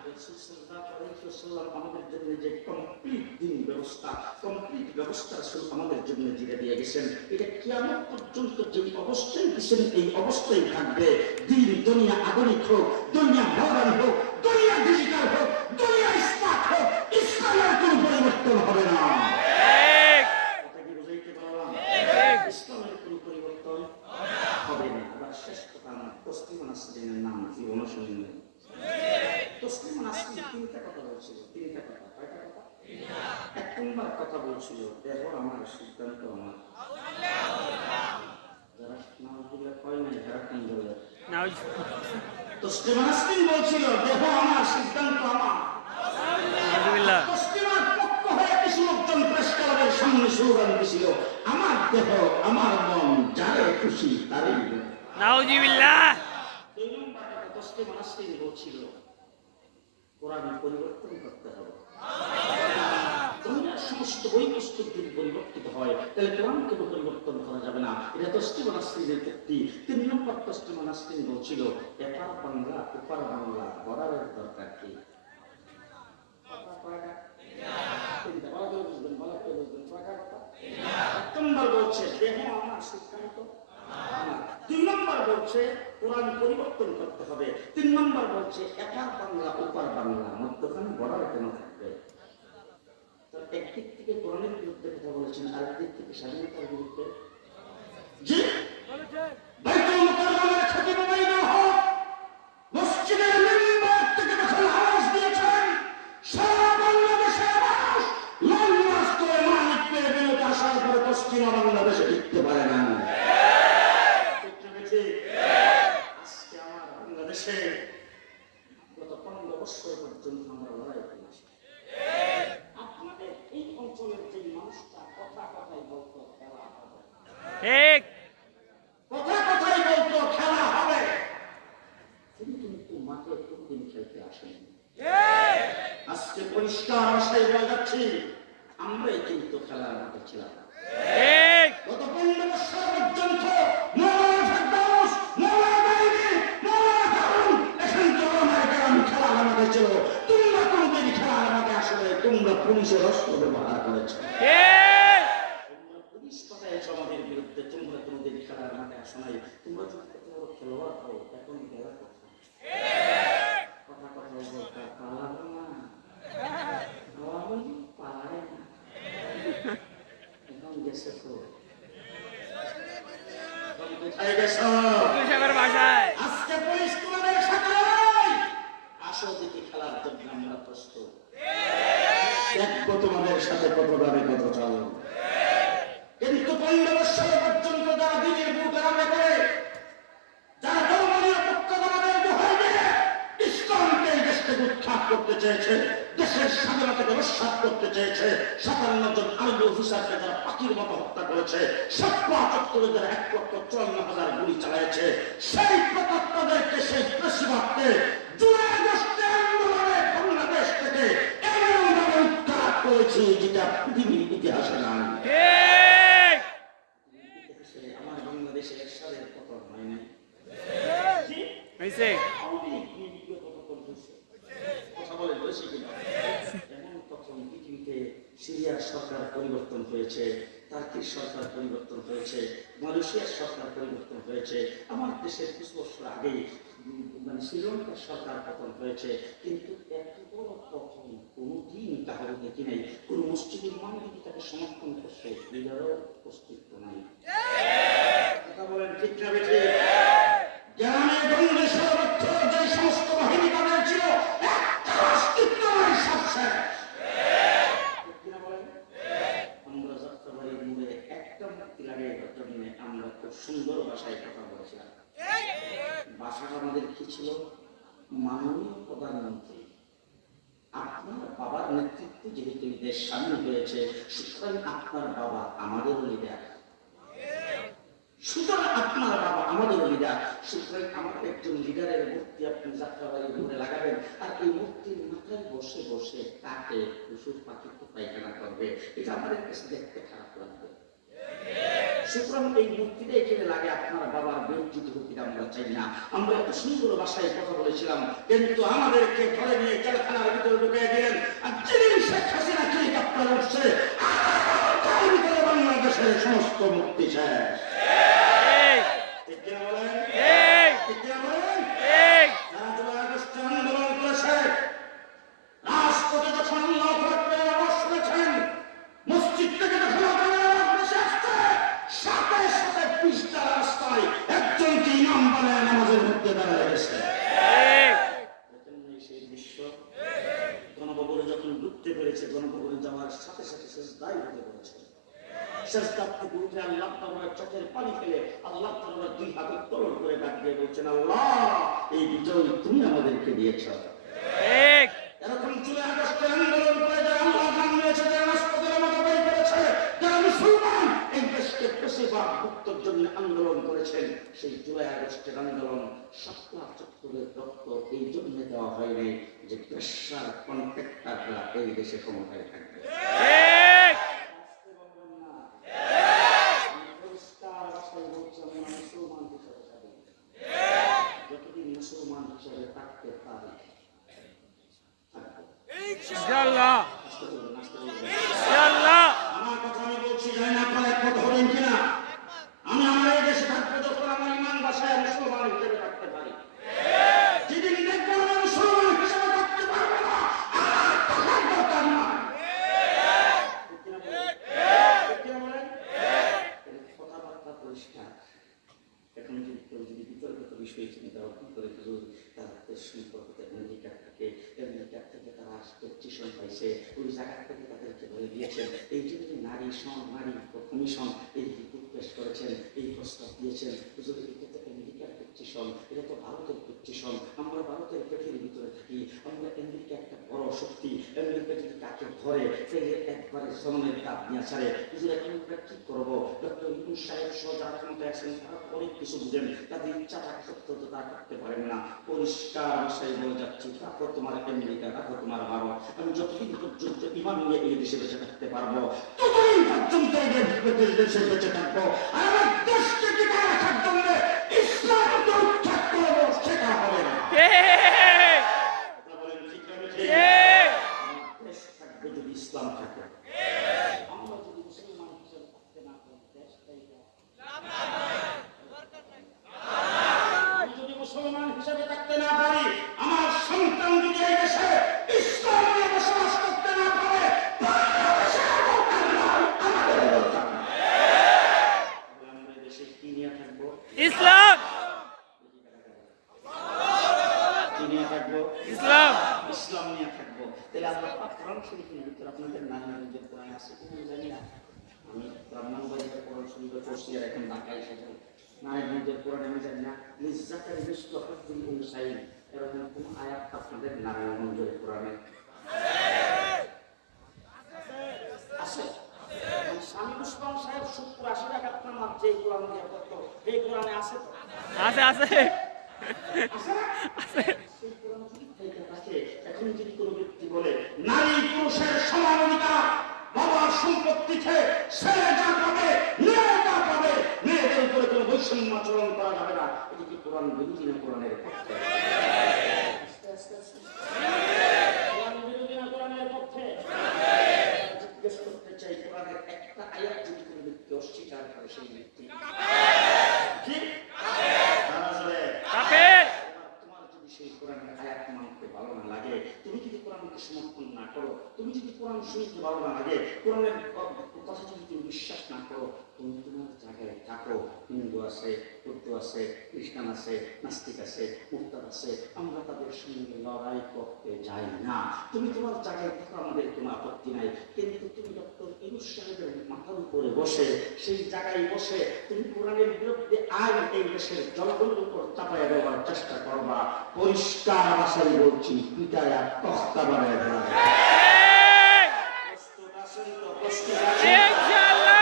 রাসূল সাল্লাল্লাহু আলাইহি ওয়াসাল্লাম আমাদের জন্য যে কমপ্লিট দিন ব্যবস্থা, কমপ্লিট ব্যবস্থা রাসূল আমাদের জন্য দিয়ে গেছেন, এটা কিয়ামত পর্যন্ত যে অবস্থায় দিয়েছেন এই অবস্থায় থাকবে। দিন দুনিয়া আধুনিক হোক, দুনিয়া মডার্ন হোক, দুনিয়া ডিজিটাল হোক, দুনিয়া স্মার্ট হোক, ইসলামের কোনো পরিবর্তন হবে না। কথা কি বুঝাইতে পারলাম? ইসলামের কোনো পরিবর্তন হবে না। আবার শেষ কথা, আমার তসলিমা নাসরিনের নাম জীবন শুনলেন। তসলিমা নাসরিন 3টা কথা বলছিল, 3টা কথা। কয়টা কথা? 1 নম্বর কথা বলছিল, দেহ আমার, সিদ্ধান্ত আমার। যারা নাউজুবিল্লাহ কয় নাই তারা কোন বলে? তসলিমা নাসরিন বলছিল, দেহ আমার, সিদ্ধান্ত আমার। তসলিমার পক্ষ হয়ে কিছু লোকজন প্রেস ক্লাবের সামনে স্লোগান দিছিল, আমার দেহ, আমার মন, যারে খুশি তারই। নাউজুবিল্লাহ। 2 নম্বর কথা তসলিমা নাসরিন বলছিল, কোরআন পরিবর্তন করতে হবে। দুনিয়ার সমস্ত বই পুস্তক যদি পরিবর্তিত হয় তাহলে কোরআনকে পরিবর্তন করা যাবে না। এটা তসলিমা নাসরিনের যুক্তি। 3 নম্বর তসলিমা নাসরিন বলছিল, এপার বাংলা ওপার বাংলা বর্ডারের দরকার কি? কথা কয়টা? 3টা। ভালো করে বুঝবেন, ভালো করে বুঝবেন। কয়টা কথা? 1 নম্বর বলছে দেহ আমার, সিদ্ধান্ত আমার। 2 নম্বর বলছে কোরআন পরিবর্তন করতে হবে। 3 নম্বর বলছে এপার বাংলা ওপার বাংলা, মধ্যখানে বর্ডার কেন থাকবে? একদিক থেকে কোরআনের বিরুদ্ধে কথা বলেছেন, আরেকদিক থেকে স্বাধীনতার বিরুদ্ধে। জি, বাইতুল মুকাররমের খতিব বাইতুল হক মসজিদের মিম্বার থেকে যখন আওয়াজ দিয়েছেন, সারা বাংলাদেশের মানুষ লাল মাস করে মানিক পেয়ে বেরোতে আসার পরে পশ্চিমা বাংলাদেশে টিকতে পারে না। আজকে আমার বাংলাদেশে গত 15 বছর পর্যন্ত আমরা লড়াই করেছি। আপনাদের এই অঞ্চলের যে মানুষটা কথা কথাই বলতো খেলা হবে, ঠিক কথা কথাই বলতো খেলা হবে, তিনি কিন্তু মাঠে কোনদিন খেলতে আসেনি। আজকে পরিষ্কার আশায় বলে যাচ্ছি, আমরাই কিন্তু খেলার মাঠে ছিলাম। ঠিক গত 15 বছর পর্যন্ত মৌলানা ফেরদৌস, মৌলানা বাইজি, মৌলানা হারুন এখন তো আমার কারণ খেলার মাঠে ছিল। তোমরা কোনদিন খেলার মাঠে আসলে তোমরা পুলিশের অস্ত্র ব্যবহার করেছ। ঠিক তোমরা পুলিশ পাঠাইছ আমাদের বিরুদ্ধে, তোমরা কোনদিন খেলার মাঠে আসো নাই। তোমরা যদি কত বড় খেলোয়াড় হও, এখন গেলা কথা কথা কথা বলতে পালাবো না, পালাবো না, পালায় না। এখন গেছে তো, এখন কোথায় গেছো? সাহেবের বাসায় আজকে পুলিশ তোমাদের সাথে নাই। আসো দেখি খেলার জন্য আমরা প্রস্তুত। দেখবো তোমাদের সাথে কত দামে কত চাল। কিন্তু 15 বছর পর্যন্ত যারা দিনের বুক আরামে করে, যারা ধর্মীয় পক্ষপাতের দোহাই দিয়ে ইসলামকে এই দেশ থেকে উৎখাত করতে চেয়েছে, দেশের স্বাধীনতাকে নস্যাৎ করতে চেয়েছে, 57 জন আর্মি অফিসারকে যারা পাখির মতো হত্যা করেছে, সাতপা চত্বরে যারা 1,54,000 গুলি চালাইছে, সেই প্রতাপদেরকে, সেই প্রেসিডেন্টকে জুলাই আগস্টে আন্দোলনে বাংলাদেশ থেকে এমনভাবে উৎখাত করেছি যেটা পৃথিবীর ইতিহাসে নাই। ঠিক আমার বাংলাদেশে এরশাদের পতন হয় নাই। হয়েছে কথা বলে বেশি কিনা? এমন তখন পৃথিবীতে সিরিয়ার সরকার পরিবর্তন হয়েছে, টার্কির সরকার পরিবর্তন হয়েছে, মালয়েশিয়ার সরকার পরিবর্তন হয়েছে, আমার দেশের কিছু বছর আগেই মানে শ্রীলঙ্কার সরকার পতন হয়েছে। কিন্তু এত বড় পতন কোনোদিন কাহারও দেখি নাই। কোন মসজিদের ইমাম যদি তাকে সমর্থন করছে, এটারও অস্তিত্ব নাই। কথা বলেন ঠিক না বেঠিক? গ্রামে গঞ্জে সর্বত্র যে সমস্ত বাহিনী তাদের ছিল, একটা অস্তিত্ব নাই, সব শেষ। ঠিক কিনা বলেন? আমরা যাত্রাবাড়ির মোড়ে একটা মূর্তি লাগাইবার জন্য আমরা খুব সুন্দর ভাষায় কথা বলেছিলাম। ভাষাটা আমাদের কি ছিল? মাননীয় প্রধানমন্ত্রী, আপনার বাবার নেতৃত্বে যেহেতু এই দেশ স্বাধীন হয়েছে, সুতরাং আপনার বাবা আমাদেরও লিডার, সুতরাং আপনার বাবা আমাদেরও লিডার, সুতরাং আমাদের একজন লিডারের মূর্তি আপনি যাত্রাবাড়ির মোড়ে লাগাবেন, আর এই মূর্তির মাথায় বসে বসে কাকে পশুর পাখি পায়খানা করবে, এটা আমাদের কাছে দেখতে খারাপ লাগবে। সুতরাং এই মূর্তিটা এখানে লাগে, আপনার বাবার বিরোধিত হতে আমরা চাই না। আমরা এত সুন্দর ভাষায় কথা বলেছিলাম, কিন্তু আমাদেরকে ধরে নিয়ে জেলখানার ভিতরে ঢুকিয়ে দিলেন। আর যেদিন শেখ হাসিনা হেলিকপ্টার উঠছে, তার ভিতরে বাংলাদেশের সমস্ত মুক্তি শেষ। ঠিক কিনা বলেন? ঠিক কিনা বলেন? যারা জুলাই আগস্টে আন্দোলন করেছে, রাজপথে যখন আল্লাহু আকবার আওয়াজ শুনেছেন, মসজিদ থেকে যখন আজানের আওয়াজ ভেসে আসছে, সাথে সাথে পিছটা রাস্তায় একজনকে ইমাম বানায় নামাজের মধ্যে দাঁড়ায় গেছে। সেই দৃশ্য গণভবনে যখন ঢুকতে পেরেছে, গণভবনে যাওয়ার সাথে সাথে সেজদায় হতে পেরেছে। সেজদার থেকে উঠে আল্লাহ তাআলার চোখের পানি ফেলে আল্লাহ তাআলার দুই হাত উত্তোলন করে ডাক দিয়ে বলছেন, আল্লাহ এই বিজয় তুমি আমাদেরকে দিয়েছ। এরকম জুলাই আগস্টে আন্দোলন করে যারা আল্লাহ নাম নিয়েছে, যারা রাজপথের মতো বের করেছে, যারা মুসলমান এই দেশকে পেশিবাদ মুক্তর জন্য আন্দোলন করেছেন, সেই জুলাই আগস্টের আন্দোলন শাপলা চত্বরের রক্ত এই জন্য দেওয়া হয়নি যে পেশার কন্ট্রাক্টররা এই দেশে ক্ষমতায় থাকবে। যতদিন মুসলমান হিসেবে থাকতে পারি আমার কথা আমি বলছি, জানি না আপনারা একমত হবেন কিনা। আমি আমার এই দেশে থাকবো যখন আমার ইমান বাসায় মুসলমান হিসেবে থাকতে পারি। যেদিন দেখবো আমি মুসলমান হিসেবে থাকতে পারবো না, আমার থাকার দরকার নয়। ঠিক কিনা বলেন? ঠিক কিনা বলেন? কথাবার্তা পরিষ্কার। এখন যদি কেউ যদি বিতর্কিত বিষয় চিন্তা ভাবনা করে, হুজুর তারা সম্পর্কে আমেরিকার থেকে তারা পেটিশন পাইছে, ওই জায়গা থেকে তাদেরকে ধরে দিয়েছেন, এই জন্য নারী কমিশন এই রিপোর্ট পেশ করেছেন, এই প্রস্তাব দিয়েছেন। হুজুর এটা তো আমেরিকার পেটিশন, এটা তো ভারতের পেটিশন, আমরা ভারতের পেটের ভিতরে থাকি, আমরা আমেরিকা একটা বড় শক্তি, আমেরিকা যদি তাকে ধরে এই যে একবারে শ্রমণের কাপ নিয়ে ছাড়ে হুজুর এখন আমরা কি করবো? ডক্টর ইউনূস সাহেব সহ যারা ক্ষমতা আছেন তারা অনেক কিছু বুঝেন, তাদের ইচ্ছা থাকে সত্য তো তা করতে পারেন না। পরিষ্কার ভাষায় বলে যাচ্ছি, রাখো তোমার আমেরিকা, রাখো তোমার ভারত, আমি যতদিন পর্যন্ত ইমান নিয়ে এই দেশে বেঁচে থাকতে পারবো ততদিন পর্যন্ত এই দেশে বেঁচে থাকবো। আর আমার দেশকে টিকে রাখার জন্য ইসলামকে উৎখাত করবো, সেটা হবে না। কথা বলেন ঠিক না বেঠিক? আমার দেশ থাকবে যদি ইসলাম থাকে। আমরা যদি মুসলমান হিসেবে থাকতে না পারি, দেশ থাকবে। আমি যদি মুসলমান হিসেবে থাকতে না পারি, আমার সন্তান যদি এই দেশে ইসলাম নিয়ে বসবাস করতে না পারে, বাংলাদেশের দরকার নাই, আমাদের দরকার নাই। তাহলে আমরা এই দেশে কি নিয়ে থাকবো? ইসলাম। কি নিয়ে থাকবো? ইসলাম। ইসলাম নিয়ে থাকবো। তাহলে আল্লাহ পাক কোরআন শরীফের ভিতরে আপনাদের নারায়ণগঞ্জের কোরআন আছে কিনা জানি না। আমি ব্রাহ্মণবাড়িয়ার কোরআন শরীফে পড়ছি আর এখন ঢাকায় এসেছি। নারায়ণগঞ্জের কোরআন আমি জানি না। লিজ্জাতের মিসল হদ্দিল উনসাইন এরকম কোন আয়াত আপনাদের নারায়ণগঞ্জের কোরআনে আছে? স্বামী মুসলমান সাহেব 70-80 টাকা নামাজ যে কোরআন দিয়ে পড়তো, এই কোরআনে আছে তো? আছে আছে আছে না? সেই কোরআন যদি থেকে থাকে, এখন যদি কোনো ব্যক্তি বলে নারী পুরুষের সমান অধিকার, বাবার সম্পত্তিতে ছেলে যা পাবে মেয়ে তা পাবে, মেয়েদের উপরে কোনো বৈষম্য আচরণ করা যাবে না, এটি কি কোরআন বিরোধী না কোরআনের পক্ষে? কোরআন বিরোধী না কোরআনের পক্ষে? জিজ্ঞেস করতে চাই, কোরআনের একটা আয়াত যদি কোনো ব্যক্তি অস্বীকার করে, সেই ব্যক্তি কি? কাফের। তোমার যদি সেই কোরআনের আয়াত মানতে ভালো না লাগে, তুমি যদি কোরআনকে সমর্থন না করো, তুমি যদি কোরআন শুনতে ভালো না লাগে, কোরআনের কথা যদি তুমি বিশ্বাস না করো, তুমি তোমার জায়গায় থাকো। হিন্দু আছে, বৌদ্ধ আছে, খ্রিস্টান আছে, নাস্তিক আছে, মুরতাদ আছে, আমরা তাদের সঙ্গে লড়াই করতে যাই না। তুমি তোমার জায়গায় থাকো, আমাদের কোনো আপত্তি নাই। কিন্তু তুমি ডক্টর ইউনূস সাহেবের মাথার উপরে বসে, সেই জায়গায় বসে তুমি কোরআনের বিরুদ্ধে আর এই দেশের জনগণের উপর চাপাইয়া দেওয়ার চেষ্টা করবা, পরিষ্কার ভাষায় বলছি, পিটায়া তখতা বানায় দেওয়া হবে। প্রস্তুত আছেন তো? প্রস্তুত আছেন তো? ইনশাআল্লাহ।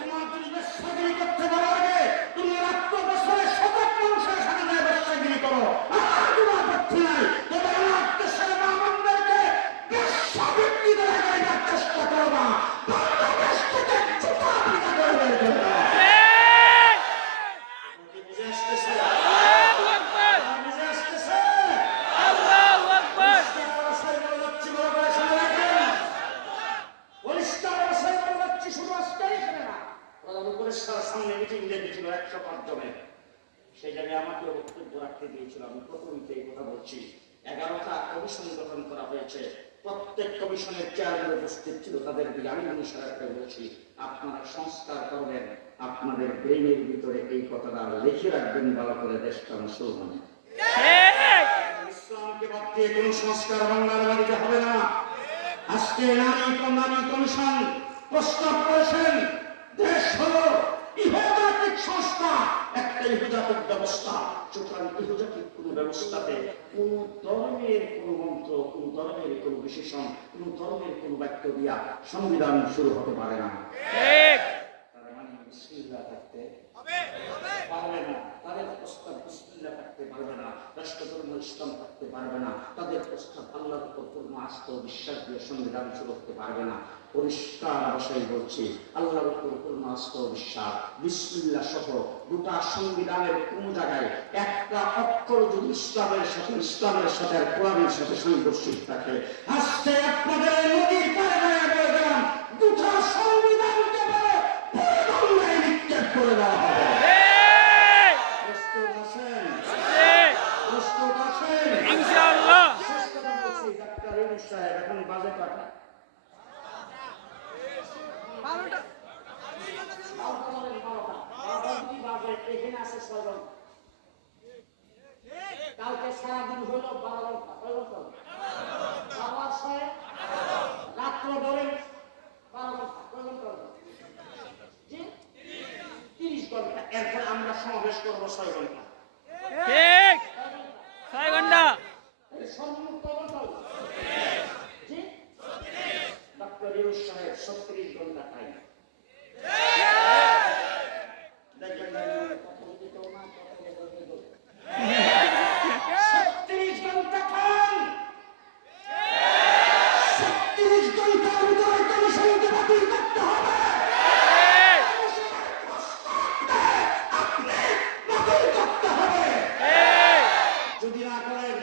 তোমার যদি ব্যবসাগিরি করতে ভালো লাগে, তুমি রাত্র বছরে শতক মানুষের সাথে যায় ব্যবসাগিরি করো, আমার কোনো আপত্তি নাই। তবে আমার দেশের মানুষদেরকে ব্যবসাবৃত্তি দ্বারা গাইবার চেষ্টা করবা, বাংলাদেশ থেকে জুতা পিটা করে বের করবা। বুঝে আসতেছে? আল্লাহু আকবার। বুঝে আসতেছে? আল্লাহু আকবার। পরিষ্কার ভাষায় বলে যাচ্ছি, বড় করে শুনে রাখেন। পরিষ্কার ভাষায় বলে যাচ্ছি, শুধু আজকেই শুনে না। প্রধান উপদেষ্টার সামনে মিটিং ডেকেছিল 105 জনের। সেই জায়গায় আমাকে বক্তব্য রাখতে দিয়েছিল। আমি প্রথমে এই কথা বলছি। 11টা কমিশন গঠন করা হয়েছে। প্রত্যেক কমিশনের চেয়ারম্যান উপস্থিত ছিল। তাদের দিকে আমি অনুসারে করে বলছি, আপনারা সংস্কার করবেন, আপনাদের ব্রেইনের ভিতরে এই কথাটা লিখে রাখবেন ভালো করে, দেশটা মুসলমানের। ইসলামকে বাদ দিয়ে কোন সংস্কার বাংলার বাড়িতে হবে না। আজকে নারী কমিশন প্রস্তাব করেছেন, দেশ হলো ইহুজাতিক সংস্থা, একটা ইহুজাতিক ব্যবস্থা। সুতরাং ইহুজাতিক কোন ব্যবস্থাতে কোন ধর্মের কোন মন্ত্র, কোন ধর্মের কোন বিশেষণ, কোন ধর্মের কোন বাক্য দিয়া সংবিধান শুরু হতে পারে না। ঠিক। তার মানে বিসমিল্লাহ থাকতে পারবে না। তাদের প্রস্তাব বিসমিল্লাহ থাকতে পারবে না। রাষ্ট্রধর্ম ইসলাম থাকতে পারবে না। তাদের প্রস্তাব আল্লাহর উপর পূর্ণ আস্থা ও বিশ্বাস দিয়ে সংবিধান শুরু করতে পারবে না। পরিষ্কার ভাষায় বলছি, আল্লাহর উপর পূর্ণ আস্থা ও বিশ্বাস, বিসমিল্লাহ সহ গোটা সংবিধানের কোন জায়গায় একটা অক্ষর যদি ইসলামের সাথে আর কোরআনের সাথে সাংঘর্ষিক থাকে, আজকে আপনাদের নদীর পারে বলে দিলাম, গোটা সংবিধানকে বলে পরিগণনায় নিক্ষেপ করে দেওয়া হবে। প্রস্তুত আছেন? প্রস্তুত আছেন? ইনশাআল্লাহ। শেষ কথা বলছি, ডাক্তার ইউনূস সাহেব, এখন বাজে কটা? 12টা। 12টা যদি বাজে, এখানে আছে 6 ঘন্টা। কালকে সারাদিন হইল 12 ঘন্টা। কয় ঘন্টা? 12 রাত্র ধরেন 12 ঘন্টা। কয় ঘন্টা হলো? জি 30 ঘন্টা। এরপর আমরা সমাবেশ করবো 6 ঘন্টা। ঠিক। 6 ঘন্টা। সর্বমোট কয় ঘন্টা হলো? জি 36 ঘন্টা টাইম। দেখবেন না, কথা বলতে কেউ না, কথা বলতে কেউ। 36 ঘন্টা টাইম। 36 ঘন্টার ভিতরে কমিশনকে বাতিল করতে হবে। বাতিল করতে হবে। যদি না করেন,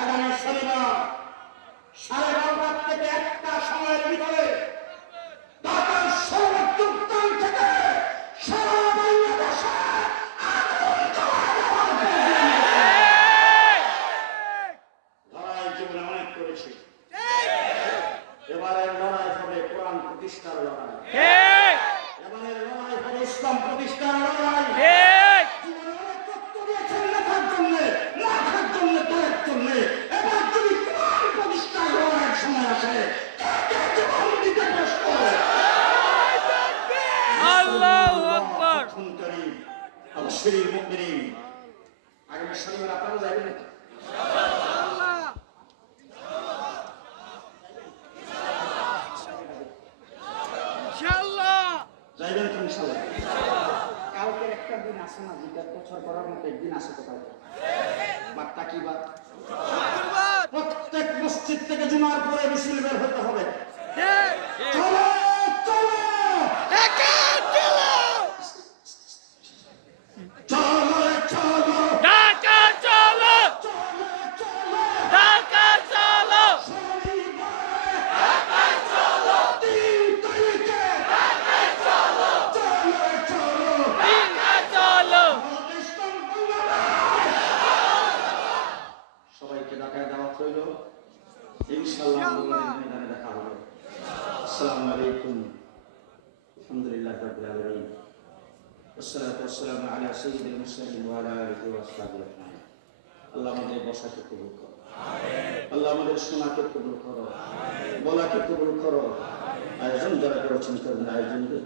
আগামী শনিবার 12:30 থেকে 1টা সময়ের ভিতরে ঢাকার সর্বোচ্চ স্থান থেকে সারা বাংলাদেশে লড়াই জীবনে অনেক করেছি। এবারের লড়াই হবে কোরআন প্রতিষ্ঠার লড়াই। এবারের লড়াই হবে ইসলাম প্রতিষ্ঠার লড়াই। জীবনে অনেক রক্ত দিয়েছেন লেখার জন্য, মাথার জন্য, দলের জন্য। এবার যদি কোরআন প্রতিষ্ঠার লড়াইয়ের সময় আসে, কে জীবন দিতে প্রস্তুত? আল্লাহু আকবার। খুনকারী, আবশ্যরীর মুমিনিন। আগামী শনিবার আপনারা যাবেন নাকি? যাইবেন তো ইনশাআল্লাহ। কালকের একটা দিন আছে না, যেটা বছর করার মতো একদিন আছে তো কালকে। বার্তা কি বাত? প্রত্যেক মসজিদ থেকে জুমার পরে মিছিল বের হতে হবে। চলো, চলো, চলো, চলো, ঢাকা চলো, চলো, চলো। ঢাকা চলো, শনিবারে 3 তারিখে চলো, চলো। ঢাকা চলো। ইসলাম বাংলাদেশ। সবাইকে ঢাকায় দাওয়াত রইল। ইনশাআল্লাহ ময়দানে দেখা হবে। আসসালামু আলাইকুম। আলহামদুলিল্লাহ রাব্বিল আলামিন। والصلاة والسلام على سيد المرسلين وعلى آله وأصحابه أجمعين. আল্লাহ আমাদের বসাকে কবুল করো। আল্লাহ আমাদের শোনাকে কবুল করো, বলাকে কবুল করো। আয়োজন যারা করেছেন, আয়োজকদের